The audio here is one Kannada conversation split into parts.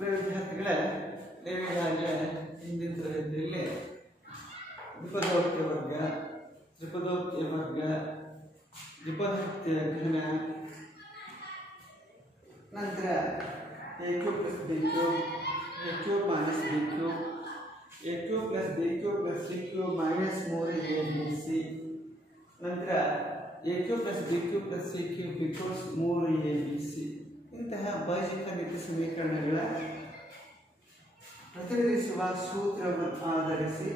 ಪ್ರಿಯ ವಿದ್ಯಾರ್ಥಿಗಳೇ, ನೀವೀಗಾಗಲೇ ಹಿಂದಿನ ತರಗತಿಯಲ್ಲಿ ದ್ವಿಪದೋಕ್ತಿಯ ವರ್ಗ, ತ್ರಿಪದೋಕ್ತಿಯ ವರ್ಗ, ದ್ವಿಪದೋಕ್ತಿಯ ಘನ, ನಂತರ a cube plus b cube, a cube minus b cube, a cube plus b cube plus c cube minus 3abc, ನಂತರ a cube plus b cube plus c cube equals 3abc. ಇಂತಹ ಬೀಜಗಣಿತ ಸಮೀಕರಣಗಳ ಪ್ರತಿನಿಧಿಸುವ ಸೂತ್ರವನ್ನು ಆಧರಿಸಿ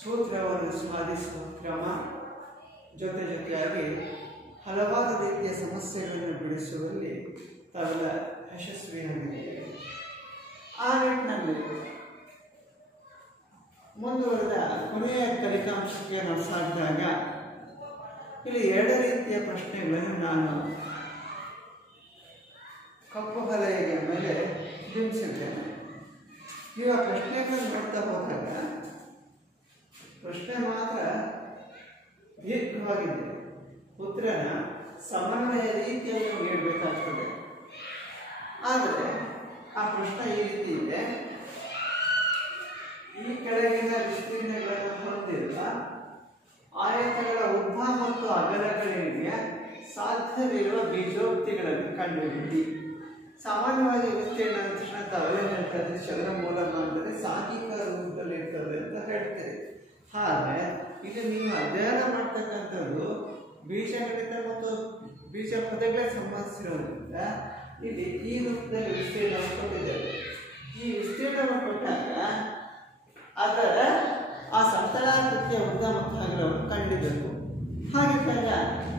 ಸೂತ್ರವನ್ನು ಸ್ಮರಿಸುವ ಕ್ರಮ ಜೊತೆಯಾಗಿ ಹಲವಾರು ರೀತಿಯ ಸಮಸ್ಯೆಗಳನ್ನು ಬಿಡಿಸುವಲ್ಲಿ ತಾವೆಲ್ಲ ಯಶಸ್ವಿಯಾಗಿದ್ದೇವೆ. ಆ ನಿಟ್ಟಿನಲ್ಲಿ ಮುಂದುವರೆದ ಕೊನೆಯ ಫಲಿತಾಂಶಕ್ಕೆ ನಾವು ಸಾಗಿದಾಗ ಇಲ್ಲಿ ಎರಡು ರೀತಿಯ ಪ್ರಶ್ನೆಗಳನ್ನು ನಾನು ಕಪ್ಪು ಹಲಗೆಯ ಮೇಲೆ ಬಿಂಬಿಸಿದ್ದೇನೆ. ನೀವು ಆ ಪ್ರಶ್ನೆಗಳನ್ನು ನೋಡ್ತಾ ಹೋದಾಗ ಪ್ರಶ್ನೆ ಮಾತ್ರ ದೀರ್ಘವಾಗಿದೆ, ಉತ್ತರನ ಸಮನ್ವಯ ರೀತಿಯಲ್ಲಿ ನೀಡಬೇಕಾಗ್ತದೆ. ಆದರೆ ಆ ಪ್ರಶ್ನೆ ಈ ರೀತಿ ಇದೆ: ಈ ಕೆಳಗಿನ ವಿಸ್ತೀರ್ಣಗಳನ್ನು ಹೊಂದಿರುವ ಆಯತಗಳ ಉದ್ದ ಮತ್ತು ಅಗಲಗಳಿಗೆ ಸಾಧ್ಯವಿರುವ ಬೀಜೋಕ್ತಿಗಳನ್ನು ಕಂಡುಹಿಡಿಯಿರಿ. ಸಾಮಾನ್ಯವಾಗಿ ವಿಸ್ತೀರ್ಣ ತಕ್ಷಣ ತಾವೇ ಹೇಳ್ತಾರೆ ಚದರ ಮೂಲಮಾನದಲ್ಲಿ ಸಾಂಖ್ಯಿಕ ರೂಪದಲ್ಲಿ ಇರ್ತದೆ ಅಂತ ಹೇಳ್ತೇವೆ. ಹಾಗೆ ಇಲ್ಲಿ ನೀವು ಅಧ್ಯಯನ ಮಾಡ್ತಕ್ಕಂಥದ್ದು ಬೀಜಗಣಿತ ಮತ್ತು ಬೀಜ ಪದಗಳೇ ಸಂಬಂಧಿಸಿರೋದ್ರಿಂದ ಇಲ್ಲಿ ಈ ರೂಪದಲ್ಲಿ ವಿಸ್ತೀರ್ಣವನ್ನು ಕೊಟ್ಟಿದ್ದೇವೆ. ಈ ವಿಸ್ತೀರ್ಣವನ್ನು ಕೊಟ್ಟಾಗ ಅದರ ಆ ಸಮತಲಾಕೃತಿಯ ಉದ್ದ ಮತ್ತು ಅಗಲವನ್ನು ಕಂಡಿದ್ದೆವು. ಹಾಗಿದ್ದಾಗ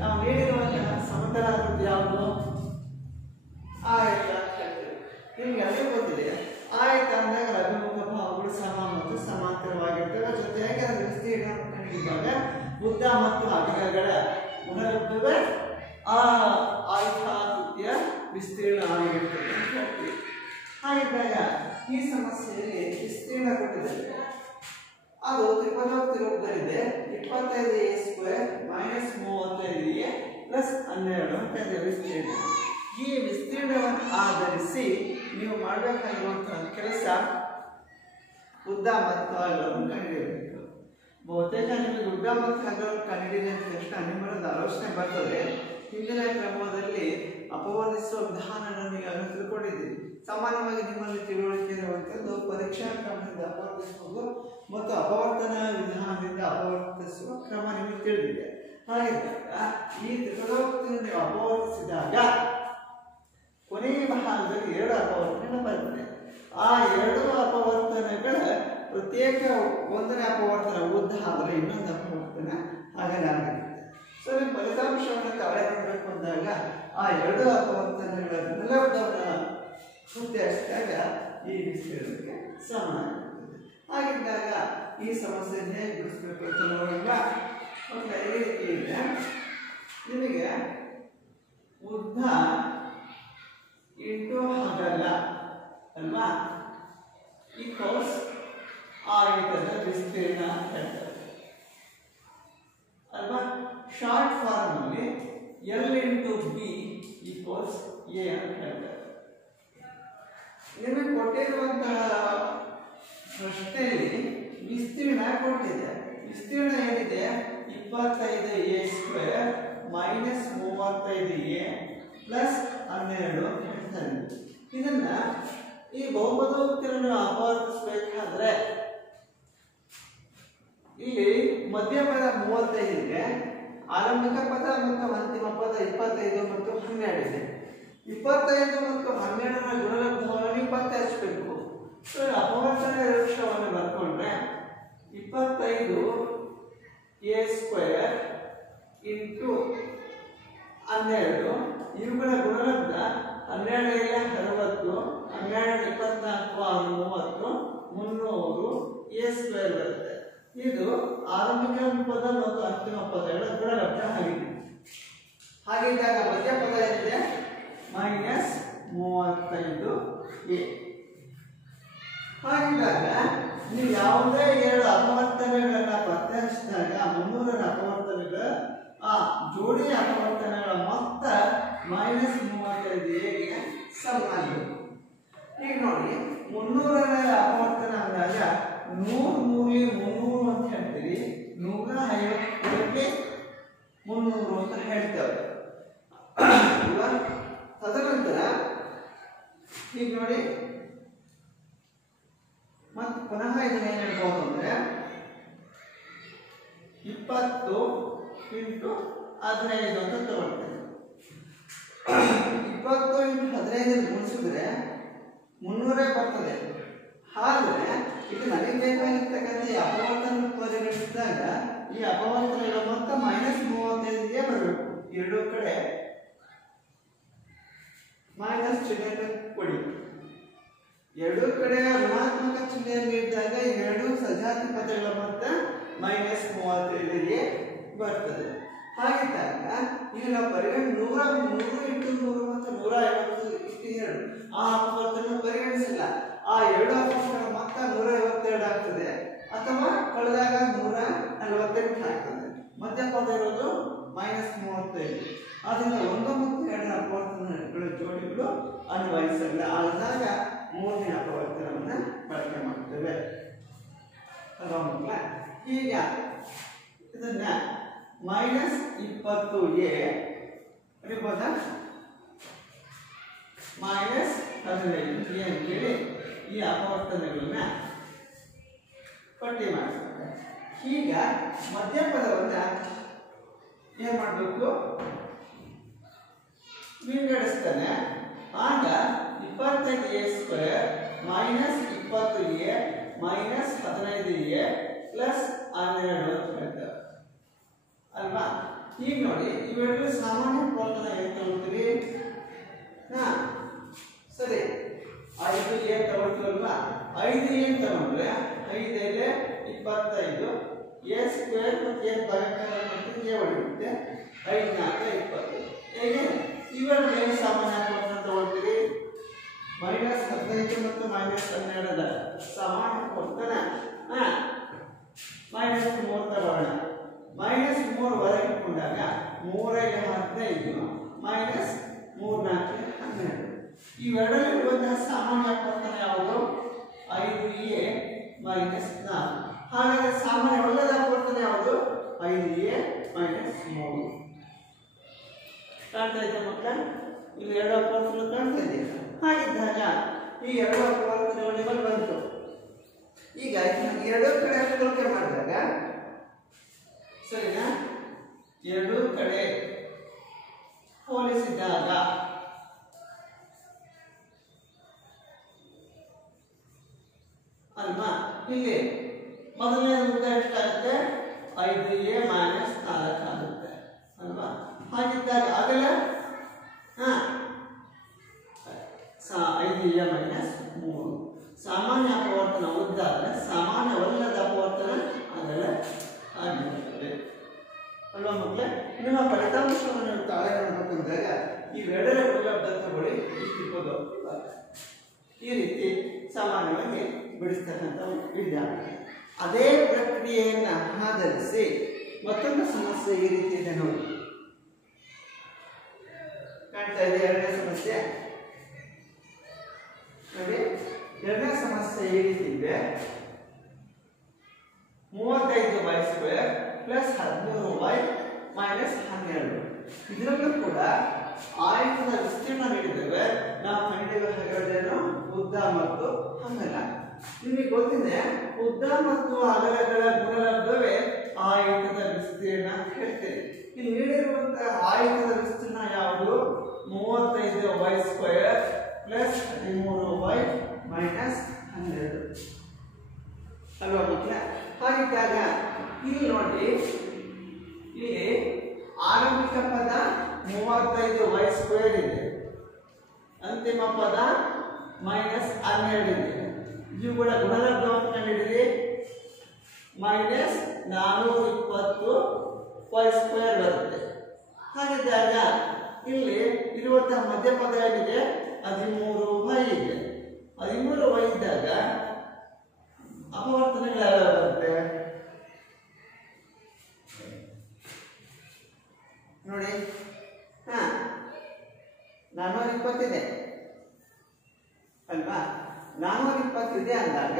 ನಾವು ನೀಡಿರುವಂತಹ ಸಮತಲಾಕೃತಿ ಯಾವುದು? ಆಯತ. ನಿಮ್ಗೆ ಅದೇ ಗೊತ್ತಿದೆ, ಆಯತ ಅಂದಾಗ ಅಭಿಮುಖ ಭಾಗಗಳು ಸಮ ಮತ್ತು ಸಮಾಂತರವಾಗಿರ್ತವೆ. ಜೊತೆಯಾಗಿ ಅದರ ವಿಸ್ತೀರ್ಣವನ್ನು ಕಂಡಿದ್ದಾಗ ಉದ್ದ ಮತ್ತು ಅಗಲಗಳ ಗುಣಲಬ್ಧವೇ ಆ ಆಯತಾಕೃತಿಯ ವಿಸ್ತೀರ್ಣ ಆಗಿರ್ತದೆ ಅಂತ ಹೇಳ್ತೀವಿ. ಹಾಗಿದ್ದಾಗ ಈ ಸಮಸ್ಯೆಯಲ್ಲಿ ವಿಸ್ತೀರ್ಣ ಕೊಟ್ಟಿದ್ದಾರೆ, ಅದು ತ್ರಿಪದೋಕ್ತಿ ರೂಪದಲ್ಲಿದೆ. 25a² ಮೈನಸ್ 35a ಪ್ಲಸ್ 12 ಅಂತ ಇದೆ ವಿಸ್ತೀರ್ಣ. ಈ ವಿಸ್ತೀರ್ಣವನ್ನು ಆಧರಿಸಿ ನೀವು ಮಾಡಬೇಕಾಗಿರುವಂತಹ ಕೆಲಸ ಉದ್ದ ಮತ್ತು ಅಗಲವನ್ನು ಕಂಡುಹಿಡಿಯಬೇಕು. ಬಹುತೇಕ ನಿಮಗೆ ಉದ್ದ ಮತ್ತು ಅಗಲವನ್ನು ಕಂಡುಹಿಡಿದ ತಕ್ಷಣ ನಿಮ್ಮಲ್ಲಿ ಆಲೋಚನೆ ಬರ್ತದೆ, ಹಿಂದಿನ ಕ್ರಮದಲ್ಲಿ ಅಪವರ್ತಿಸುವ ವಿಧಾನವನ್ನು ನೀವು ತಿಳ್ಕೊಂಡಿದ್ದೀರಿ. ಸಾಮಾನ್ಯವಾಗಿ ನಿಮ್ಮಲ್ಲಿ ತಿಳುವಳಿಕೆ ಇರುವಂಥದ್ದು ಪರೀಕ್ಷಾ ಕ್ರಮದಿಂದ ಅಪವರ್ತಿಸುವುದು ಮತ್ತು ಅಪವರ್ತನ ವಿಧಾನದಿಂದ ಅಪವರ್ತಿಸುವ ಕ್ರಮ ನಿಮಗೆ ತಿಳಿದಿದೆ. ಹಾಗಿದ್ದಾಗ ಈ ತ್ರಿಪದೋಕ್ತಿಯನ್ನು ನೀವು ಅಪವರ್ತಿಸಿದಾಗ ಕೊನೆಯ ಭಾಗದಲ್ಲಿ 2 ಅಪವರ್ತನಗಳು ಬರ್ತದೆ. ಆ 2 ಅಪವರ್ತನಗಳ ಪ್ರತ್ಯೇಕ ಒಂದನೇ ಅಪವರ್ತನ ಉದ್ದ ಅಗಲ, ಇನ್ನೊಂದು ಅಪವರ್ತನ ಅಗಲ ಆಗಿರುತ್ತೆ. ಸೊ ನೀವು ಫಲಿತಾಂಶವನ್ನು ತಾಳೆ ನೋಡಬೇಕು ಅಂದಾಗ ಆ 2 ಅಪವರ್ತನಗಳ ಗುಣಲಬ್ಧವನ್ನು ವ್ಯತ್ಯಾಸಿಸಿದಾಗ ಈ ವಿಸ್ತೀರ್ಣಕ್ಕೆ ಸಮಾನವಾಗಿರುತ್ತದೆ. ಹಾಗಿದ್ದಾಗ ಈ ಸಮಸ್ಯೆಯನ್ನು ಹೇಗೆ ಬಿಡಿಸಬೇಕು ಅಂತ ನೋಡೋಣ. ಒಂದು ಈ ರೀತಿ ಇದೆ, ನಿಮಗೆ ಉದ್ದ ಇಂಟು ಅಗಲ ಅಲ್ವಾ ಈಕ್ವಲ್ಸ್ ಆಯತದ ವಿಸ್ತೀರ್ಣ ಅಂತ ಹೇಳ್ತಾರೆ ಅಲ್ವಾ. ಶಾರ್ಟ್ ಫಾರ್ಮ್ ಅಲ್ಲಿ L into B equals A ಅಂತ ಹೇಳ್ತಾರೆ. ನಿಮಗೆ ಕೊಟ್ಟಿರುವಂತಹ ಪ್ರಶ್ನೆಯಲ್ಲಿ ವಿಸ್ತೀರ್ಣ ಕೊಟ್ಟಿದೆ. ವಿಸ್ತೀರ್ಣ ಏನಿದೆ? 25a² ಮೈನಸ್ 35a ಪ್ಲಸ್ 12 ಹೇಳ್ತಾರೆ. ಇದನ್ನ ಈ ಬಹುಪದೋಕ್ತಿಯನ್ನು ಅಪವರ್ತಿಸಬೇಕಾದ್ರೆ ಇಲ್ಲಿ ಮಧ್ಯಪದ 35 ಇದೆ, ಆರಂಭಿಕ ಪದ ಮತ್ತು ಅಂತಿಮ ಪದ 25 ಮತ್ತು 12 ಇದೆ. 25 ಮತ್ತು 12ರ ಗುಣಲಬ್ಧವನ್ನು ನೀವು ಪತ್ತೆ ಹಚ್ಚಬೇಕು. ಅಪವರ್ತನ ವೃಕ್ಷವನ್ನು ಬರ್ಕೊಂಡ್ರೆ 25a² ಇಂಟು 12 ಇವುಗಳ ಗುಣಲಬ್ಧ 12 60, 12 24 30, 300 a² ಬರುತ್ತೆ. ಇದು ಆರಂಭಿಕ ಪದ ಮತ್ತು ಅಂತಿಮ ಪದಗಳ ಗುಣಲಬ್ಧ ಆಗಿದೆ. ಹಾಗಿದ್ದಾಗ ಮಧ್ಯ ಪದ ಏನಿದೆ? Minus 35a. ಹಾಗಿದ್ದಾಗ ನೀವು ಯಾವುದೇ 2 ಅಪವರ್ತನಗಳನ್ನ ಪತ್ತೆ ಹಚ್ಚಿದಾಗ 300ರ ಅಪವರ್ತನಗಳ ಆ ಜೋಡಿ ಅಪವರ್ತನಗಳ ಮೊತ್ತ -35a ಗೆ ಸಮ ಆಗಬೇಕು. ಈಗ ನೋಡಿ 300ರ ಅಪವರ್ತನ ಅಂದಾಗ 100 ಮೂರ್ಲಿ 300 ಅಂತ ಹೇಳ್ತೀವಿ, 150ಕ್ಕೆ 300 ಅಂತ ಹೇಳ್ತೇವೆ ಅಲ್ವಾ. ತದನಂತರ ಈಗ ನೋಡಿ ಮತ್ತೆ ಪುನಃ ಇದನ್ನ ಏನ್ ಹೇಳ್ಬೋದು ಅಂದ್ರೆ 20 ಇಂಟು 15 ಅಂತ ತಗೊಳ್ತೇವೆ. 20 ಇಂಟು 15 ಗುಣಿಸಿದ್ರೆ 300 ಬರ್ತದೆ. ಆದರೆ ಇದು ನನಗೆ ಬೇಕಾಗಿರ್ತಕ್ಕಂಥ ಈ ಅಪವರ್ತನ ಪರಿಗಣಿಸಿದಾಗ ಈ ಅಪವರ್ತನಗಳ ಮೊತ್ತ -35ಗೆ ಬರಬೇಕು. ಎರಡೂ ಕಡೆ ಮೈನಸ್ ಚಿಹ್ನೆ ಕೊಡಿ. ಎರಡೂ ಕಡೆ ಋಣಾತ್ಮಕ ಚಿಹ್ನೆಯನ್ನು ನೀಡಿದಾಗ ಎರಡು ಸಜಾತಿ ಪದಗಳ ಮೊತ್ತ -35ಗೆ ಬರ್ತದೆ. ಹಾಗಿದ್ದಾಗ ಈಗ ನಾವು ಪರಿಗಣನೆ 100 ಇಂಟು 100 ಮತ್ತು 150 ಇಷ್ಟು ಎರಡು ಆ ಅಪವರ್ತನ ಪರಿಗಣಿಸಿಲ್ಲ. ಆ ಎರಡು ಅಪವರ್ತನಗಳ ಮೊತ್ತ 152 ಆಗ್ತದೆ, ಅಥವಾ ಕಳೆದಾಗ 148 ಆಗ್ತದೆ. ಮಧ್ಯಪದ ಇರೋದು -35. ಆದ್ದರಿಂದ 1 ಮತ್ತು 2 ಅಪವರ್ತನಗಳ ಜೋಡಿಗಳು ಅನ್ವಯಿಸಲ್ಲ. ಆದಾಗ ಮೂರನೇ ಅಪವರ್ತನವನ್ನು ಬಳಕೆ ಮಾಡ್ತೇವೆ ಅಲ್ವಾ. ಈಗ ಇದನ್ನ -20a ಬರೀಬೋದಾ, -15 ಅಂತೇಳಿ ಈ ಅಪವರ್ತನಗಳನ್ನ ಪಟ್ಟಿ ಮಾಡ್ತಾರೆ. ಈಗ ಮಧ್ಯಪದವನ್ನ ಏನ್ ಮಾಡಬೇಕು, ವಿಂಗಡಿಸ್ತಾನೆ. ಆಗ 25a² -20a -15a +12 ಅಂತ ಹೇಳ್ತಾರೆ ಅಲ್ವಾ. ಈಗ ನೋಡಿ ಇವೆರಡು ಸಾಮಾನ್ಯ ಅಪವರ್ತನ ಏನು ತಗೊಳ್ತೀವಿ? ಸರಿ, 5a ತಗೊಳ್ತೀವಲ್ವಾ. 5a ತಗೊಂಡ್ರೆ 5 25, a² ಮತ್ತು a ಭಾಗಕ್ಕೆ ಹೊಡೆಯುತ್ತೆ. 5 4 20. ಹೇಗೆ ಇವೆರಡು ಏನು ಸಾಮಾನ್ಯ ಅಪವರ್ತನ ತಗೊಳ್ತೀವಿ? -15 ಮತ್ತು -12 ಸಾಮಾನ್ಯ ಅಪವರ್ತನ. -3 ತಗೊಳ್ಳೋಣ. -3 ಹೊರಗೆ ಇಟ್ಕೊಂಡಾಗ 3ಗೆ 15 -3 4 12. ಇವೆರಡರಲ್ಲಿರುವಂತಹ ಸಾಮಾನ್ಯ ಅಪವರ್ತನ ಯಾವುದು? 5a -4. ಹಾಗಾದ್ರೆ ಸಾಮಾನ್ಯವಲ್ಲದ ಅಪವರ್ತನ ಯಾವುದು? 5a -3. ಕಾಣ್ತಾ ಇದೆ ಮಕ್ಕಳ? ಇಲ್ಲಿ ಎರಡು ಅಪವರ್ತನ ಕಾಣ್ತಾ ಇದೆ. ಹಾಗಿದ್ದಾಗ ಈ ಎರಡು ಅಪವರ್ತನಗಳು ಬಂತು. ಈಗ ಎರಡೂ ಕಡೆ ಹೋಲಿಕೆ ಮಾಡಿದಾಗ ಸರಿನಾ, ಎರಡೂ ಕಡೆ ಹೋಲಿಸಿದಾಗ ಅಲ್ವಾ. ಹೀಗೆ ಮೊದಲನೇ ಉದ್ದ ಎಷ್ಟಾಗುತ್ತೆ? 5a -4 ಆಗುತ್ತೆ ಅಲ್ವಾ. ಹಾಗಿದ್ದಾಗ ಆಗಲೇ 5a -3 ಸಾಮಾನ್ಯ ಅಪವರ್ತನ ಉದ್ದ ಆದರೆ ಸಾಮಾನ್ಯವಲ್ಲದ ಅಪವರ್ತನ ಆಗಲೇ ಆಗಿರುತ್ತದೆ ಅಲ್ವಾ ಮಕ್ಕಳೇ. ನಿಮ್ಮ ಫಲಿತಾಂಶವನ್ನು ತಾಳೆ ನೋಡಬೇಕಂದಾಗ ಇವೆರಡರ ಉಪಲಬ್ಧ ತಗೊಳ್ಳಿ. ಇಷ್ಟು ಈ ರೀತಿ ಸಾಮಾನ್ಯವಾಗಿ ಬಿಡಿಸ್ತಕ್ಕಂಥ ವಿಧಾನ. ಅದೇ ಪ್ರಕ್ರಿಯೆಯನ್ನು ಆಧರಿಸಿ ಮತ್ತೊಂದು ಸಮಸ್ಯೆ ಈ ರೀತಿ ಇದೆ ನೋಡಿ. ಕಾಣ್ತಾ ಇದೆ ಎರಡನೇ ಸಮಸ್ಯೆ ನೋಡಿ. ಎರಡನೇ ಸಮಸ್ಯೆ ಈ ರೀತಿ ಇದೆ. 35y² +13y -12. ಇದರಲ್ಲೂ ಕೂಡ ಆಯತದ ವಿಸ್ತೀರ್ಣ ನೀಡಿದ್ದೇವೆ. ನಾವು ಕಂಡಿದ್ದೇನು? ಉದ್ದ ಮತ್ತು ಅಗಲ. ನಿಮಗೆ ಗೊತ್ತಿದೆ ಉದ್ದ ಮತ್ತು ಅಗಲಗಳ ಗುಣಲಬ್ಧವೇ ಆಯತದ ವಿಸ್ತೀರ್ಣ ಅಂತ ಹೇಳ್ತೇವೆ. ಇಲ್ಲಿ ನೀಡಿರುವಂತಹ ಆಯತದ ವಿಸ್ತೀರ್ಣ ಯಾವುದು? 35y² +13y -12 ಅಲ್ವಾ ಮಕ್ಕಳೇ. ಹಾಗಿದ್ದಾಗ ಇಲ್ಲಿ ನೋಡಿ, ಇಲ್ಲಿ ಆರಂಭಿಕ ಪದ 35y² ಇದೆ, ಅಂತಿಮ ಪದ -12 ಇದೆ. ಇವುಗಳ ಗುಣಲಬ್ಧವನ್ನು ಕಂಡುಹಿಡಿಯಿರಿ. -420y² ಬರುತ್ತೆ. ಹಾಗಿದ್ದಾಗ ಇಲ್ಲಿ ಇರುವಂತಹ ಮಧ್ಯಪದ ಏನಿದೆ? 13y ಇದೆ. 13y ಇದ್ದಾಗ ಅಪವರ್ತನಗಳು ಯಾವ್ಯಾವ ಬರುತ್ತೆ ನೋಡಿ. 420 ಇದೆ ಅಲ್ವಾ. 420 ಇದೆ ಅಂದಾಗ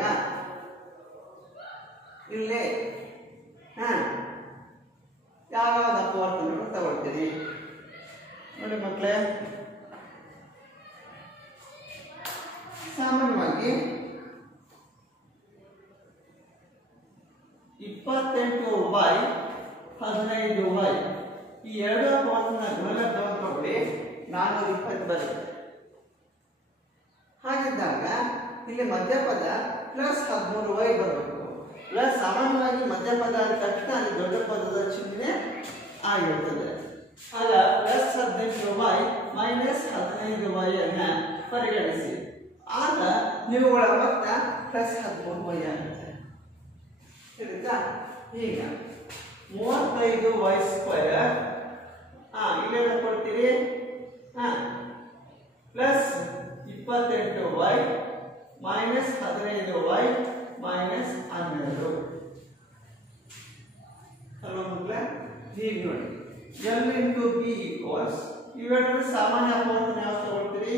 ಇಲ್ಲಿ ಯಾವ ಅಪವರ್ತನಗಳು ತಗೊಳ್ತೀರಿ ನೋಡಿ ಮಕ್ಕಳೇ. ಸಾಮಾನ್ಯವಾಗಿ 28y 15y ಈ ಎರಡು ಅಪವರ್ತನ ಗುಣಲಬ್ಧವನ್ನು ತಗೊಳ್ಳಿ 420 ಬರುತ್ತೆ. ಹಾಗಿದ್ದಾಗ ಇಲ್ಲಿ ಮಧ್ಯಪದ ಪ್ಲಸ್ 13y ಬರಬೇಕು. ಪ್ಲಸ್ ಸಾಮಾನ್ಯವಾಗಿ ಮಧ್ಯಪದ ಅಂದ ತಕ್ಷಣ ಅಲ್ಲಿ ದೊಡ್ಡ ಪದದ ಚಿಹ್ನೆ ಆಗಿರ್ತದೆ. ಆಗ ಪ್ಲಸ್ 18y ಮೈನಸ್ 15y ಅನ್ನ ಪರಿಗಣಿಸಿ. ಆಗ ಇವುಗಳ ಮೊತ್ತ ಪ್ಲಸ್ 13y ಆಗುತ್ತೆ. ತಿಳಿತಾ? ಈಗ 35y ಸ್ಕ್ವೇರ್ ಇಲ್ಲೇನ ಕೊಡ್ತೀರಿ plus 28y minus 15y minus 12 ಅಲ್ವಾ ಮಕ್ಕಳೇ? ಹೀಗೆ ನೋಡಿ L into B equals ಇವೆರಡರ ಸಾಮಾನ್ಯ ಅಪವರ್ತನ ಯಾವ ತಗೊಳ್ತೀರಿ?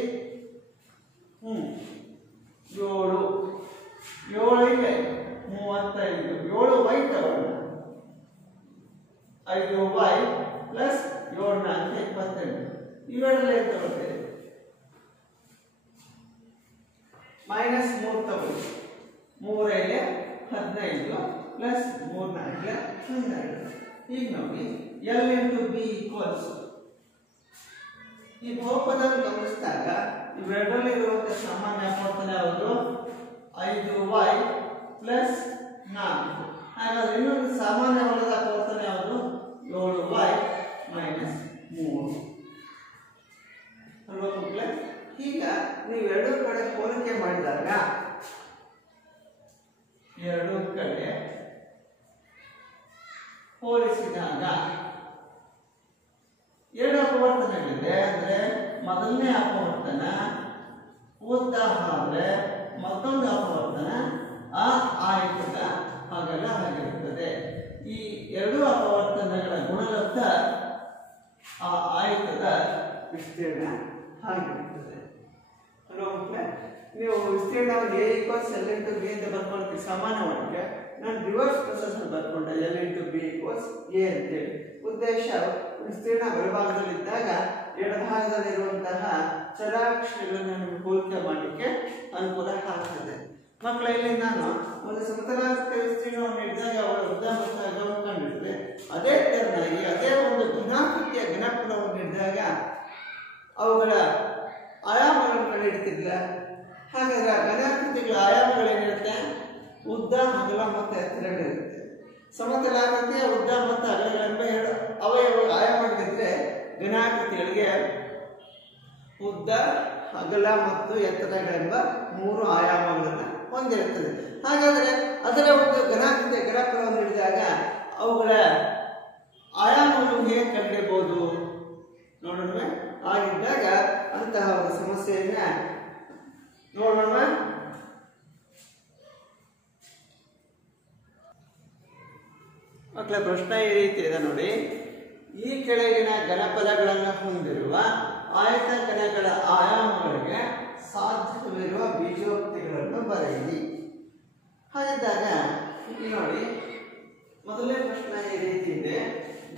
7 ಇದೆ 35 7y ತಗೊಳ್ಳೋಣ. 5y ಪ್ಲಸ್ 7 4 28 ಇವೆರಡರಲ್ಲಿ ಏನು ತಗೊಳ್ತೀರಿ? ಮೈನಸ್ 3 ತಗೊಳ್ಳಿ. 3 5 15 ಪ್ಲಸ್ 3 4 12. ಈಗ ನೋಡಿ L into B equals ಈ ಬಹುಪದವನ್ನು ಗಮನಿಸಿದಾಗ ಇವೆರಡರಲ್ಲಿ ಇರುವಂತಹ ಸಾಮಾನ್ಯ ಅಪವರ್ತನ ಯಾವುದು? 5y plus 4. ಹಾಗಾದ್ರೆ ಇನ್ನೊಂದು ಸಾಮಾನ್ಯವಲ್ಲದ ಅಪವರ್ತನ ಯಾವುದು? 7y ಮೈನಸ್ 3 ಅಲ್ವಾ ಮಕ್ಕಳೇ? ಈಗ ನೀವು ಎರಡೂ ಕಡೆ ಹೋಲಿಕೆ ಮಾಡಿದಾಗ ಎರಡೂ ಕಡೆ ಹೋಲಿಸಿದಾಗ ಎರಡು ಅಪವರ್ತನಗಳಿದೆ. ಅಂದ್ರೆ ಮೊದಲನೇ ಅಪವರ್ತನ ಉದ್ದ ಆದ್ರೆ ಮತ್ತೊಂದು ಅಪವರ್ತನ ಆ ಆಯತದ ಅಗಲ ಆಗಿರುತ್ತದೆ. ಈ ಎರಡು ಅಪವರ್ತನಗಳ ಗುಣಲಬ್ಧ ಆ ಆಯತದ ವಿಸ್ತೀರ್ಣ ಆಗಿರುತ್ತದೆ. ನೀವು ವಿಸ್ತೀರ್ಣವನ್ನು A equals L into B ಅಂತ ಬರ್ಕೊಳ್ತೀವಿ ಸಾಮಾನ್ಯವಾಗಿ. ನಾನು ರಿವರ್ಸ್ ಪ್ರೊಸೆಸ್ ಅಲ್ಲಿ ಬರ್ಕೊಂಡೆ L into B equals A ಅಂತೇಳಿ. ಉದ್ದೇಶ ವಿಸ್ತೀರ್ಣ ಬಲಭಾಗದಲ್ಲಿದ್ದಾಗ ಎಡಭಾಗದಲ್ಲಿರುವಂತಹ ಚರಾಕ್ಷರಗಳನ್ನು ನಿಮಗೆ ಹೋಲಿಕೆ ಮಾಡಲಿಕ್ಕೆ ಅನುಕೂಲ ಆಗ್ತದೆ. ಮಕ್ಕಳ ಇಲ್ಲಿ ನಾನು ಒಂದು ಸಮತಲಾಕೃತ ವಿಸ್ತೀರ್ಣವನ್ನು ಹಿಡಿದಾಗ ಅವರ ಉದ್ದ ಮತ್ತು ಅಗಲವನ್ನು ಕಂಡಿರ್ತದೆ. ಅದೇ ತೆರನಾಗಿ ಅದೇ ಒಂದು ಘನಾಕೃತಿಯ ಘನಫಲವನ್ನು ಹಿಡಿದಾಗ ಅವುಗಳ ಆಯಾಮಗಳನ್ನು ಕಂಡುಹಿಡಿತಿಲ್ಲ. ಹಾಗಾದ್ರೆ ಘನಾಕೃತಿಗಳ ಆಯಾಮಗಳೇನಿರುತ್ತೆ? ಉದ್ದ ಅಗಲ ಮತ್ತು ಎತ್ತರಗಳಿರುತ್ತೆ. ಸಮತಲಾಕೃತಿಯ ಉದ್ದ ಮತ್ತು ಅಗಲಗಳೆಂಬ ಎರಡು ಅವಯವ ಆಯಾಮಗಳಿದ್ರೆ ಘನಾಕೃತಿಗಳಿಗೆ ಉದ್ದ ಅಗಲ ಮತ್ತು ಎತ್ತರಗಳೆಂಬ 3 ಆಯಾಮಗಳನ್ನು ಹೊಂದಿರುತ್ತದೆ. ಹಾಗಾದರೆ ಅದರ ಒಂದು ಘನಾಕೃತಿಯ ಘನಫಲವನ್ನು ಹಿಡಿದಾಗ ಅವುಗಳ ಆಯಾಮವನ್ನು ಹೇಗೆ ಕಂಡುಹಿಡಿಯಬಹುದು ನೋಡೋಣ. ಆಗಿದ್ದಾಗ ಅಂತಹ ಒಂದು ಸಮಸ್ಯೆಯನ್ನ ನೋಡೋಣ. ಮಕ್ಕಳ ಪ್ರಶ್ನೆ ಈ ರೀತಿ ಇದೆ ನೋಡಿ. ಈ ಕೆಳಗಿನ ಘನಪದಗಳನ್ನು ಹೊಂದಿರುವ ಆಯತ ಘನಗಳ ಆಯಾಮಗಳಿಗೆ ಸಾಧ್ಯವಿರುವ ಬೀಜೋಕ್ತಿಗಳನ್ನು ಬರೆಯಿರಿ. ಹಾಗಿದ್ದಾಗ ಇಲ್ಲಿ ನೋಡಿ ಮೊದಲನೇ ಪ್ರಶ್ನೆ ಈ ರೀತಿ ಇದೆ.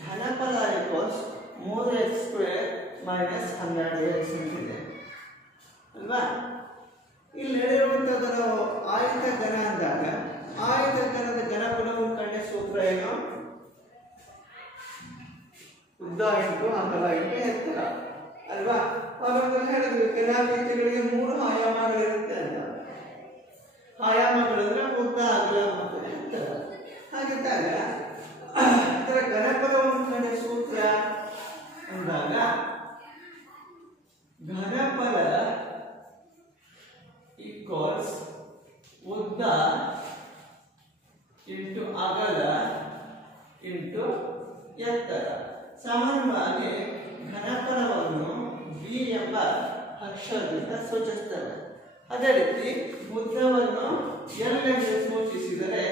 ಘನಪದ ಈಕ್ವಲ್ಸ್ 3x² ಮೈನಸ್ 12x ಅಂತಿದೆ ಅಲ್ವಾ? ಇಲ್ಲಿ ಹೇಳಿರುವಂತಹದ್ದು ಆಯತ ಘನ ಅಂದಾಗ ಆಯತ ಘನದ ಘನಫಲವನ್ನು ಕಂಡ ಸೂತ್ರ ಏನು? ಉದ್ದ ಇಂಟು ಅಗಲ ಇಂಟು ಎತ್ತರ ಅಲ್ವಾ? ಅವಾಗ ಹೇಳಿದ್ವಿ ಘನಾಕೃತಿಗಳಿಗೆ 3 ಆಯಾಮಗಳಿರುತ್ತೆ ಅಂತ. ಆಯಾಮಗಳಂದ್ರೆ ಉದ್ದ ಅಗಲ ಮತ್ತು ಎತ್ತರ. ಹಾಗಿದ್ದಾಗ ಅದರ ಘನಫಲವನ್ನು ಕಂಡ ಸೂತ್ರ ಅಂದಾಗ ಘನಫಲ ಈಕ್ವಲ್ಸ್ ಉದ್ದ ಇಂಟು ಅಗಲ ಇಂಟು ಎತ್ತರ. ಸಾಮಾನ್ಯವಾಗಿ ಘನಫಲವನ್ನು ಬಿ ಎಂಬ ಅಕ್ಷರದಿಂದ ಸೂಚಿಸುತ್ತದೆ. ಅದೇ ರೀತಿ ಉದ್ದವನ್ನು ಎಲ್ ಎಂದು ಸೂಚಿಸಿದರೆ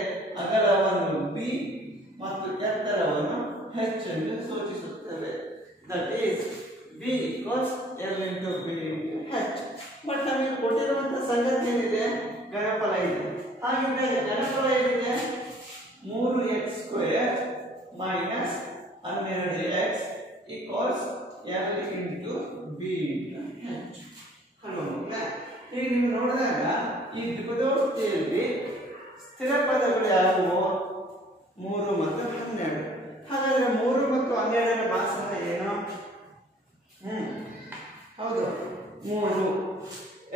ಅಗಲವನ್ನು ಬಿ ಮತ್ತು ಎತ್ತರವನ್ನು ಹೆಚ್ ಎಂದು ಸೂಚಿಸುತ್ತೇವೆ. That is B equals L into B into H. But ನಮಗೆ ಕೊಟ್ಟಿರುವಂತಹ ಸಂಗತಿ ಏನಿದೆ, ಘನಫಲ ಇದೆ. ಹಾಗಿದ್ರೆ ಘನಫಲ ಏನಿದೆ, 3x² minus 12x equals L into B into H. ಅಲ್ವಾ? ಈಗ ನೀವು ನೋಡಿದಾಗ ಈ ದ್ವಿಪದೋಕ್ತಿಯಲ್ಲಿ ಸ್ಥಿರ ಪದಗಳು ಯಾವುವು? 3 ಮತ್ತು 12. ಹಾಗಾದ್ರೆ 3 ಮತ್ತು 12ರ ಭಾಗಶಃ ಏನು? ಹೌದು, 3.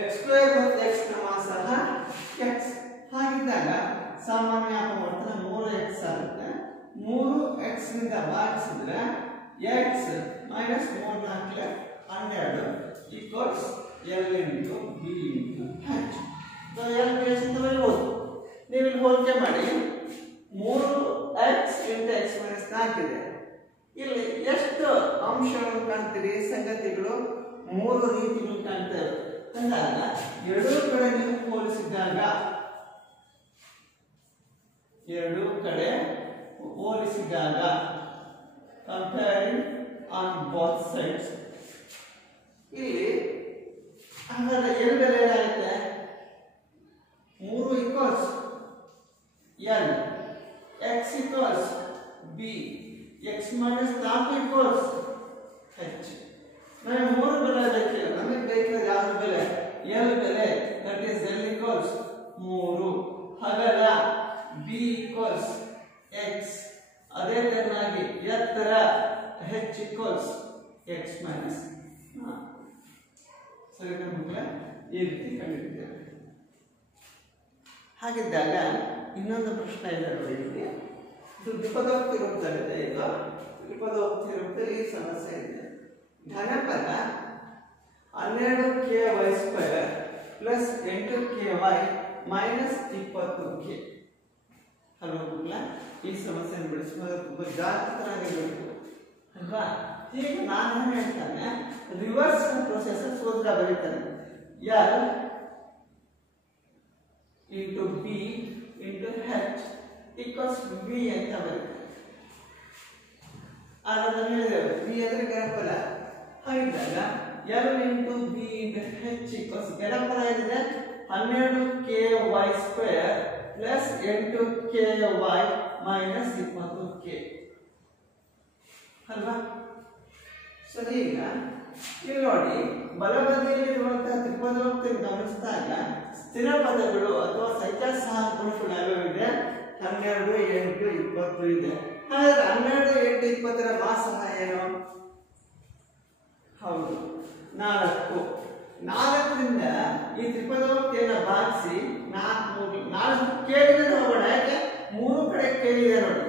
x² ಮತ್ತು x ನ ಭಾಗಶಃ x. ಹಾಗಿದ್ದಾಗ ಸಾಮಾನ್ಯ ಅಪವರ್ತನ 3x ಆಗುತ್ತೆ. 3x ನಿಂದ ಭಾಗಿಸಿದ್ರೆ x minus 3 4 12 equals L into B into H. L base ಅಂತ ಬರೀಬಹುದು. ನೀವು ಇಲ್ಲಿ ಹೋಲಿಕೆ ಮಾಡಿ, 3x ಇಂಟು x ಮೈನಸ್ 4 ಇದೆ. ಇಲ್ಲಿ ಎಷ್ಟು ಅಂಶಗಳನ್ನು ಕಾಣ್ತೀರಿ? ಸಂಗತಿಗಳು 3 ರೀತಿಗಳು ಕಾಣ್ತೇವೆ. ಅಂದಾಗ ಎರಡೂ ಕಡೆ ನೀವು ಹೋಲಿಸಿದಾಗ, ಕಂಪೇರಿಂಗ್ ಆನ್ ಬೋತ್ ಸೈಡ್ಸ್, ಇಲ್ಲಿ ಹಾಗಾದ್ರೆ L ಬೆಲೆ ಏನಾಗುತ್ತೆ? 3 equals L, x equals B, x minus 4 equals H. ನಮಗೆ 3 ಬೆಲೆ ಬೇಕಿಲ್ಲ, ನಮಗೆ ಬೇಕಿರೋದು ಯಾವ್ದು ಬೆಲೆ? L ಬೆಲೆ. That is L equals 3. ಹಾಗಾದ್ರೆ B ಈಕ್ವಲ್ಸ್ x. ಅದೇ ತರನಾಗಿ ಎತ್ತರ H ಈಕ್ವಲ್ಸ್ x ಮೈನಸ್. ಸರಿ ಮಕ್ಕಳೇ, ಈ ರೀತಿ ಕಂಡುಹಿಡಿದ್ದೇವೆ. ಹಾಗಿದ್ದಾಗ ಇನ್ನೊಂದು ಪ್ರಶ್ನೆ ಇದೆ ನೋಡಿ. ಇಲ್ಲಿ ಇದು ದ್ವಿಪದೋಕ್ತಿ ರೂಪದಲ್ಲಿದೆ. ಈಗ ದ್ವಿಪದೋಕ್ತಿ ರೂಪದಲ್ಲಿ ಈ ಸಮಸ್ಯೆ ಇದೆ. ಘನಫಲ 12ky² plus 8ky minus 20k. ಅಲ್ವಾ ಮಕ್ಕಳ? ಈ ಸಮಸ್ಯೆಯನ್ನು ಬಿಡಿಸುವಾಗ ತುಂಬಾ ಜಾಗೃತರಾಗಿರಬೇಕು ಅಲ್ವಾ? ಈಗ ನಾನು ಹೇಳ್ತಾನೆ, ರಿವರ್ಸ್ ಪ್ರೊಸೆಸ್ ಸೂತ್ರ ಬರೀತಾನೆ. L into B into H equals B ಅಂತ ಬರೀತಾನೆ. ಅದನ್ನು ಹೇಳಿದ್ದೇವೆ, B ಅಂದ್ರೆ ಘನಫಲ. ಹಾಗಿದ್ದಾಗ L into B into H equals ಘನಫಲ ಏನಿದೆ? 12ky² plus 8ky minus 20k. ಅಲ್ವಾ? ಸರಿ, ಈಗ ಇಲ್ಲಿ ನೋಡಿ, ಬಲಬದಿಯಲ್ಲಿರುವಂತಹ ತ್ರಿಪದೋಕ್ತಿಯನ್ನು ಗಮನಿಸಿದಾಗ ಸ್ಥಿರ ಪದಗಳು ಅಥವಾ ಸಂಖ್ಯಾ ಸಹಗುಣಕಗಳು ಯಾವ್ಯಾವಿದೆ? 12, 8, 20 ಇದೆ. ಹಾಗಾದ್ರೆ 12, 8, 20ರ ಭಾಗಶಃ ಏನು? ಹೌದು, 4. 4ರಿಂದ ಈ ತ್ರಿಪದೋಕ್ತಿಯನ್ನು ಭಾಗಿಸಿ 4 ಕೇಳಿದ್ರೆ ಹೋಗೋಣ. ಯಾಕೆ? 3 ಕಡೆ ಕೇಳಿದೆ ನೋಡಿ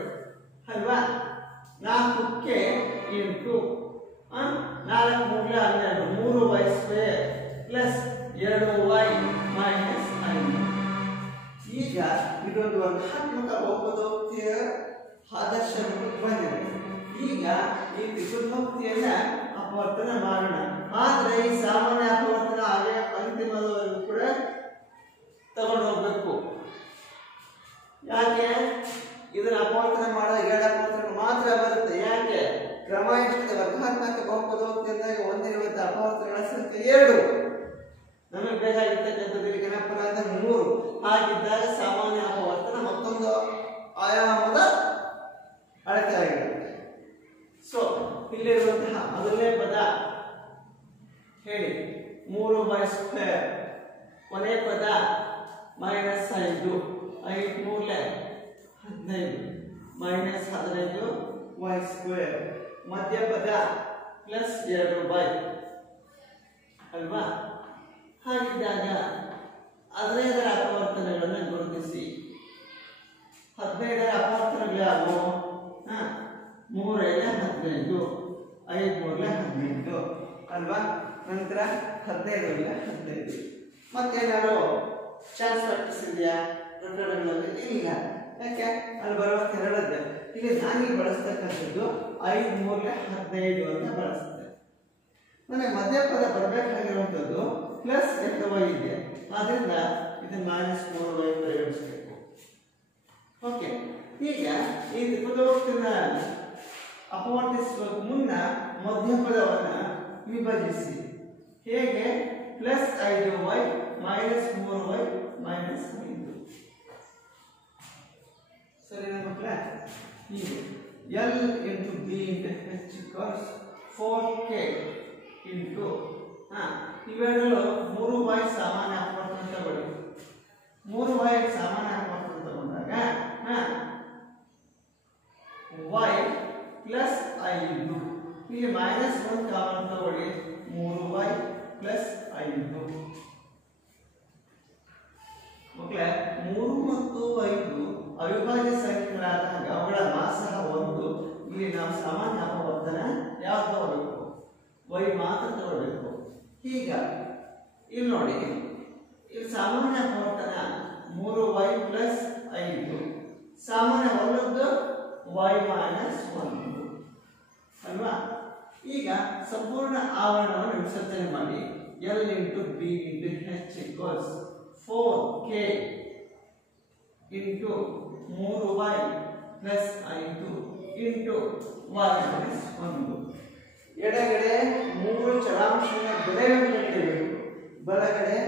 ಅಲ್ವಾ? 4k into 4 3 12 3y² plus 2y minus 5. ಈಗ ಇದೊಂದು ವರ್ಗಾತ್ಮಕ ಬಹುಪದೋಕ್ತಿಯ ಆದರ್ಶ ರೂಪಕ್ಕೆ ಬಂದಿದೆ. ಈಗ ಈ ತ್ರಿಪದೋಕ್ತಿಯನ್ನ ಅಪವರ್ತನ ಮಾಡೋಣ. ಆದ್ರೆ ಈ ಸಾಮಾನ್ಯ ಅಪವರ್ತನ ಹಾಗೆ ಅಂತಿಮದವರೆಗೂ ಕೂಡ ತಗೊಂಡು ಹೋಗ್ಬೇಕು. ಯಾಕೆ? ಇದನ್ನ ಅಪವರ್ತನ ಮಾಡುವಾಗ 2 ಅಪವರ್ತನ ಮಾತ್ರ ಬರುತ್ತೆ. ಯಾಕೆ? ಕ್ರಮ ಎಷ್ಟಿದೆ? ವರ್ಗಾತ್ಮಕ ಬಹುಪದೋಕ್ತಿಯಂದಾಗ ಹೊಂದಿರುವಂತಹ ಅಪವರ್ತನಗಳ ಸಂಖ್ಯೆ 2. ನಮಗೆ ಬೇಕಾಗಿರ್ತಕ್ಕಂಥದ್ದು ಇಲ್ಲಿ ಘನಫಲ ಅಂದ್ರೆ 3. ಹಾಗಿದ್ದಾಗ ಸಾಮಾನ್ಯ ಅಪವರ್ತನ ಮತ್ತೊಂದು ಆಯಾಮದ ಅಳತೆ ಆಗಿರುತ್ತೆ. ಸೊ ಇಲ್ಲಿರುವಂತಹ ಮೊದಲನೇ ಪದ ಹೇಳಿ, 3y². ಕೊನೆ ಪದ ಮೈನಸ್ 5, 5 3 15 ಮೈನಸ್ 15y². ಮಧ್ಯ ಪದ ಪ್ಲಸ್ 2y ಅಲ್ವಾ? ಹಾಗಿದ್ದಾಗ 15ರ ಅಪವರ್ತನಗಳನ್ನು ಗುರುತಿಸಿ. 15ರ ಅಪವರ್ತನಗಳು ಯಾವುವು? 3 15, 5 3 18 ಅಲ್ವಾ? ನಂತರ 15 15. ಮತ್ತೇನಾದ್ರು ಚಾನ್ಸ್ ಪ್ರಾಕ್ಟೀಸ್ ಇದೆಯಾ ಪ್ರಕರಣಗಳಲ್ಲಿ? ಇಲ್ಲ. ಯಾಕೆ? ಅಲ್ಲಿ ಬರುವಂತ 2 ಇಲ್ಲಿ ನಾನೀಗ ಬಳಸ್ತಕ್ಕಂಥದ್ದು 5 3 15 ಅಂತ ಬಳಸ್ತೇನೆ. ನನಗೆ ಮಧ್ಯ ಪದ ಬರಬೇಕಾಗಿರುವಂಥದ್ದು ಪ್ಲಸ್ 2y ಇದೆ. ಆದ್ರಿಂದ ಇದನ್ನ -3y ಪರಿಗಣಿಸಬೇಕು. ಓಕೆ, ಈಗ ಈ ತ್ರಿಪದೋಕ್ತಿನ ಅಪವರ್ತಿಸುವ ಮುನ್ನ ಮಧ್ಯ ಪದವನ್ನು ವಿಭಜಿಸಿ. ಹೇಗೆ? Plus 5y minus 3y minus 5. ಸರಿನಾ ಮಕ್ಕಳೇ? ಹೀಗೆ L into B into H equals 4k into ಇವೆರಡು 3y ಸಾಮಾನ್ಯ ಅಪವರ್ತನ ತಗೊಳ್ಳಿ. 3y ಸಾಮಾನ್ಯ ಅಪವರ್ತನ ತಗೊಂಡಾಗ y ಪ್ಲಸ್ 5 ಇಲ್ಲಿ ಮೈನಸ್ 1 ಕಾಮನ್ ತಗೊಳ್ಳಿ. 3y ಪ್ಲಸ್ 5 ಮಕ್ಕಳೇ 3 ಮತ್ತು 5 ಅವಿಭಾಜ್ಯ ಸಂಖ್ಯೆಗಳಾದಾಗ ಅವುಗಳ ಮಾಸಹ 1. ಇಲ್ಲಿ ನಾವು ಸಾಮಾನ್ಯ ಅಪವರ್ತನ ಯಾವ್ದು ತಗೋಬೇಕು? y ಮಾತ್ರ ತಗೋಬೇಕು. ಈಗ ಇಲ್ಲಿ ನೋಡಿ, ಇಲ್ಲಿ ಸಾಮಾನ್ಯ ಅಪವರ್ತನ 3y ಪ್ಲಸ್ 5 ಸಾಮಾನ್ಯ ಹೊರದ್ದು y ಮೈನಸ್ 1 ಅಲ್ವಾ? ಈಗ ಸಂಪೂರ್ಣ ಆವರಣವನ್ನು ವಿಸರ್ಜನೆ ಮಾಡಿ L into B into H equals 4k into 3y plus 5 into y minus 1. ಎಡಗಡೆ 3 ಚರಾಂಶಗಳ ಬೆಲೆಯನ್ನು ಕಂಡುಹಿಡಿಯಬೇಕು, ಬಲಗಡೆ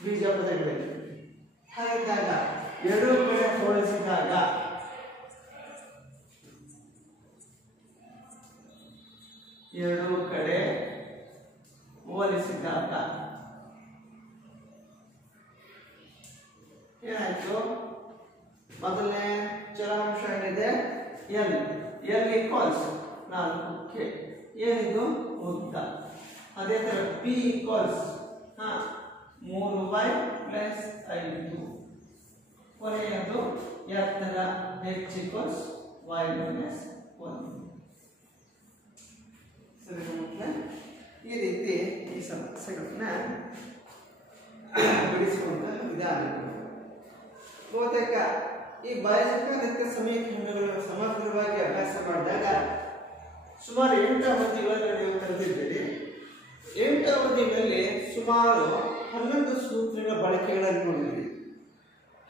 ಬೀಜ ಪದಗಳಿವೆ. ಹಾಗಿದ್ದಾಗ ಎರಡೂ ಕಡೆ ಹೋಲಿಸಿದಾಗ ಏನಾಯ್ತು? ಮೊದಲನೇ ಚರಾಂಶ ಏನಿದೆ L ಈಕ್ವಲ್ಸ್ 4k. ಏನಿದು? ಉದ್ದ. ಅದೇ ತರ P ಈಕ್ವಲ್ಸ್ 3y ಪ್ಲಸ್ 5. ಕೊನೆಯದು ಎತ್ತರ H ಈಕ್ವಲ್ಸ್ y ಮೈನಸ್ 1. ಸರಿ ಮಕ್ಕಳೇ, ಈ ರೀತಿ ಈ ಸಮಸ್ಯೆಗಳನ್ನ ಬಿಡಿಸುವಂತಹ ವಿಧಾನಗಳು. ಬಹುತೇಕ ಈ ಬಾಹ್ಯಕ ಸಮೀಕರಣಗಳನ್ನು ಸಮಗ್ರವಾಗಿ ಅಭ್ಯಾಸ ಮಾಡಿದಾಗ ಸುಮಾರು 8 ಅವಧಿಗಳನ್ನು ನೀವು ಕಲಿತಿದ್ದೀರಿ. 8 ಅವಧಿಗಳಲ್ಲಿ ಸುಮಾರು 11 ಸೂತ್ರಗಳ ಬಳಕೆಗಳನ್ನು ನೋಡಿದ್ದೀರಿ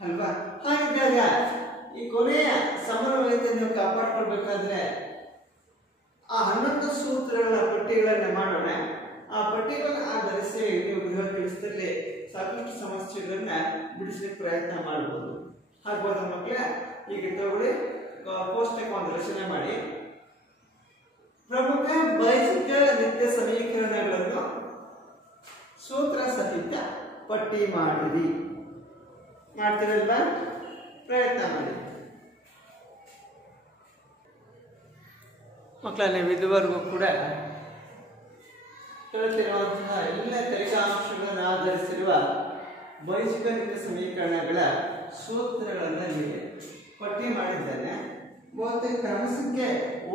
ಅಲ್ವಾ? ಹಾಗಿದ್ದಾಗ ಈ ಕೊನೆಯ ಸಮನ್ವಯತೆ ನೀವು ಕಾಪಾಡಿಕೊಳ್ಬೇಕಾದ್ರೆ ಆ 11 ಸೂತ್ರಗಳ ಪಟ್ಟಿಗಳನ್ನು ಮಾಡೋಣ. ಆ ಪಟ್ಟಿಗಳನ್ನು ಆಧರಿಸಿ ನೀವು ಗೃಹ ಕೆಲಸದಲ್ಲಿ ಸಾಕಷ್ಟು ಸಮಸ್ಯೆಗಳನ್ನ ಬಿಡಿಸಲಿಕ್ಕೆ ಪ್ರಯತ್ನ ಮಾಡಬಹುದು. ಆಗ್ಬೋದ ಮಕ್ಕಳೇ? ಈಗ ತಗೊಳ್ಳಿ, ಕೋಷ್ಟಕ ಒಂದು ರಚನೆ ಮಾಡಿ. ಪ್ರಮುಖ ಬೈಜಿಕ ನಿತ್ಯ ಸಮೀಕರಣಗಳನ್ನು ಸೂತ್ರ ಸಹಿತ ಪಟ್ಟಿ ಮಾಡಿರಿ. ಮಾಡ್ತೀರಲ್ವಾ? ಪ್ರಯತ್ನ ಮಾಡಿ ಮಕ್ಕಳ. ನೀವು ಇದುವರೆಗೂ ಕೂಡ ಕಲಿತಿರುವಂತಹ ಎಲ್ಲ ಫಲಿತಾಂಶಗಳನ್ನು ಆಧರಿಸಿರುವ ಬೈಜಿಕ ನಿತ್ಯ ಸಮೀಕರಣಗಳ ಸೂತ್ರಗಳನ್ನು ನೀವು ಪಟ್ಟಿ ಮಾಡಿದ್ದೇನೆ. ಬಹುತೇಕ ಕ್ರಮಸಂಖ್ಯೆ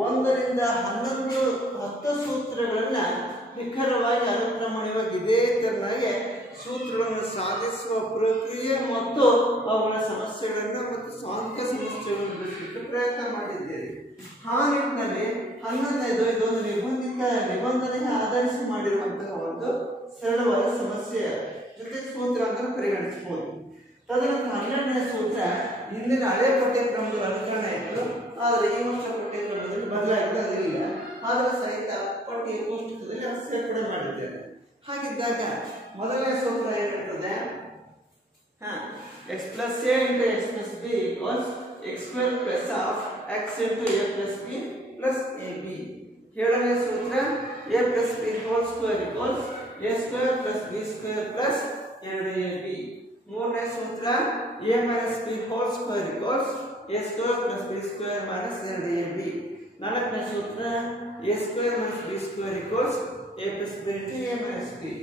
1 ರಿಂದ 10 ಸೂತ್ರಗಳನ್ನ ನಿಖರವಾಗಿ ಅನುಕ್ರಮಣವಾಗಿ ಇದೇ ತೆರನಾಗಿ ಸೂತ್ರಗಳನ್ನು ಸಾಧಿಸುವ ಪ್ರಕ್ರಿಯೆ ಮತ್ತು ಅವುಗಳ ಸಮಸ್ಯೆಗಳನ್ನು ಮತ್ತು ಸಾಂಖ್ಯ ಸಮಸ್ಯೆಗಳನ್ನು ಬಿಡಿಸಲಿಕ್ಕೆ ಪ್ರಯತ್ನ ಮಾಡಿದ್ದೇವೆ. ಆ ನಿಟ್ಟಿನಲ್ಲಿ 11ನೇದು ಇದೊಂದು ನಿಬಂಧನೆಗೆ ಆಧರಿಸಿ ಮಾಡಿರುವಂತಹ ಒಂದು ಸರಳವಾದ ಸಮಸ್ಯೆಯ ಜೊತೆ ಸೂತ್ರ ಅಂತ ಪರಿಗಣಿಸಬಹುದು. ತದನಂತರ 12ನೇ ಸೂತ್ರ ಹಿಂದಿನ ಹಳೆ ಪಠ್ಯಕ್ರಮದ ಅನುಕರಣ ಇತ್ತು, ಆದರೆ ಈ ವರ್ಷ ಪಠ್ಯಕ್ರಮದಲ್ಲಿ ಬದಲಾಗಿದೆ, ಅದಿಲ್ಲ. ಆದರೆ ಸಹಿತ ಪಠ್ಯ ಪುಸ್ತಕದಲ್ಲಿ ಸೇರ್ಪಡೆ ಮಾಡಿದ್ದೇವೆ. ಹಾಗಿದ್ದಾಗ ಮೊದಲನೇ ಸೂತ್ರ ಏನಿರ್ತದೆ? x plus a into x plus b equals x square plus of x into a plus b plus ab. ಎರಡನೇ ಸೂತ್ರ a plus b whole square equals a square plus b square plus 2ab. ಮೂರನೇ ಸೂತ್ರ a minus b whole square equals a square plus b square minus 2ab. ನಾಲ್ಕನೇ ಸೂತ್ರ a square minus b square equals a plus b into a minus b.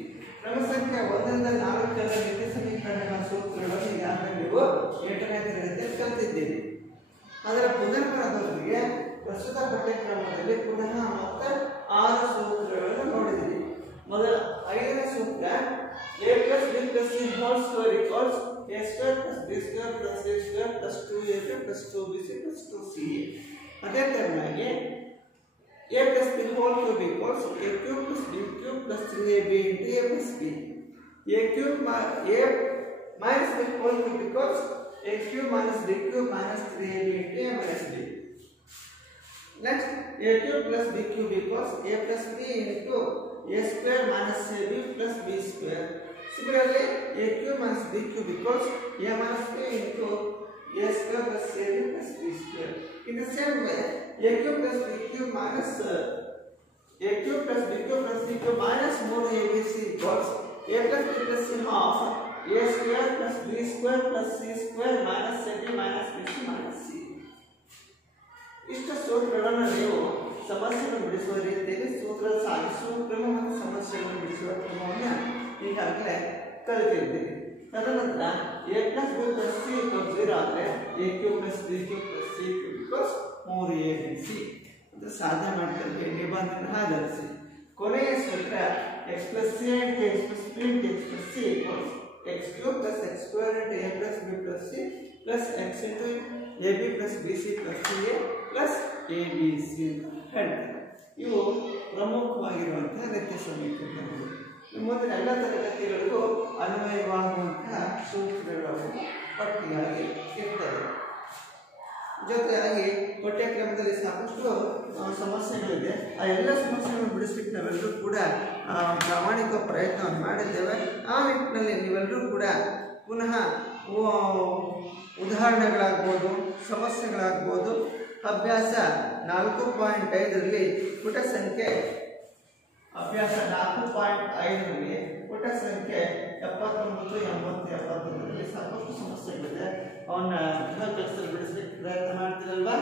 ಕ್ರಮಸಂಖ್ಯೆ 1 ರಿಂದ 4 ನಿತ್ಯ ಸಮೀಕರಣಗಳ ಸೂತ್ರಗಳನ್ನು ಈಗಾಗಲೇ ನೀವು 8ನೇ ತರಗತಿಯಲ್ಲಿ ಕಲಿತಿದ್ದೀರಿ. ಅದರ ಪುನರ್ಪರದೊಂದಿಗೆ ಪ್ರಸ್ತುತ ಪಠ್ಯಕ್ರಮದಲ್ಲಿ ಪುನಃ ಮತ್ತೆ 6 ಸೂತ್ರಗಳನ್ನು ನೋಡಿದ್ದೀರಿ. ಮೊದಲ 5ನೇ ಸೂತ್ರ a plus b plus c whole square equals a square plus b square plus c square plus 2ab plus 2bc plus 2ca. ಅದೇ ತರನಾಗಿ a plus b whole cube equals a cube plus b cube plus 3ab into a plus b. a cube a minus b whole cube equals a cube minus b cube minus 3ab into a minus b. Next, a cube plus b cube equals a plus b into a square minus ab plus b square. Similarly, a cube minus b cube because a minus b into a square plus ab plus b square. In the same way, a cube plus b cube minus a cube plus b cube plus c cube minus 4abc equals a plus b plus c half a square plus b square plus c square minus ab minus bc minus c. ಇಷ್ಟು ಸೂತ್ರಗಳನ್ನು ನೀವು ಸಮಸ್ಯೆಯನ್ನು ಬಿಡಿಸುವ ರೀತಿಯಲ್ಲಿ ಸೂತ್ರ ಸಾಧಿಸುವ ಕ್ರಮ ಮತ್ತು ಸಮಸ್ಯೆಯನ್ನು ಬಿಡಿಸುವ ಕ್ರಮವನ್ನು ಈಗಾಗಲೇ ಕಲಿತಿದ್ದೀವಿ. ತದನಂತರ a plus b plus c equals 0 ಆದರೆ a cube plus b cube plus c cube equals 3abc ಅಂತ ಸಾಧನೆ ಮಾಡ್ತಾರೆ. ನಿಬಂಧನೆ ಆಧರಿಸಿ ಕೊನೆಯ ಸೂತ್ರ x plus c into x plus b into x plus c equals x cube plus x square into a plus b plus c plus x into ab plus bc plus ca plus abc ಹೇಳ್ತಾರೆ. ಇವು ಪ್ರಮುಖವಾಗಿರುವಂತಹ ರೇಖೆ ಸಮೀಕರಣಗಳು. ಮುಂದಿನ ಎಲ್ಲ ತರಗತಿಗಳಿಗೂ ಅನ್ವಯವಾಗುವಂತಹ ಸೂತ್ರಗಳು ಪಟ್ಟಿಯಾಗಿ ಇರ್ತವೆ. ಜೊತೆಯಾಗಿ ಪಠ್ಯಕ್ರಮದಲ್ಲಿ ಸಾಕಷ್ಟು ಸಮಸ್ಯೆಗಳಿದೆ. ಆ ಎಲ್ಲ ಸಮಸ್ಯೆಗಳನ್ನು ಬಿಡಿಸಲಿಕ್ಕೆ ನಾವೆಲ್ಲರೂ ಕೂಡ ಪ್ರಾಮಾಣಿಕ ಪ್ರಯತ್ನವನ್ನು ಮಾಡಿದ್ದೇವೆ. ಆ ನಿಟ್ಟಿನಲ್ಲಿ ನೀವೆಲ್ಲರೂ ಕೂಡ ಪುನಃ ಉದಾಹರಣೆಗಳಾಗ್ಬೋದು, ಸಮಸ್ಯೆಗಳಾಗ್ಬೋದು, ಅಭ್ಯಾಸ 4.5ರಲ್ಲಿ ಪುಟ ಸಂಖ್ಯೆ ಅಭ್ಯಾಸ 4.5ರಲ್ಲಿ ಪುಟ ಸಂಖ್ಯೆ 79, 80, 71ರಲ್ಲಿ ಸಾಕಷ್ಟು ಸಮಸ್ಯೆಗಳಿದೆ. ಅವನ್ನ ಕೆಲಸದಲ್ಲಿ ಬಿಡಿಸಲಿಕ್ಕೆ ಪ್ರಯತ್ನ ಮಾಡ್ತೀರಲ್ವಾ?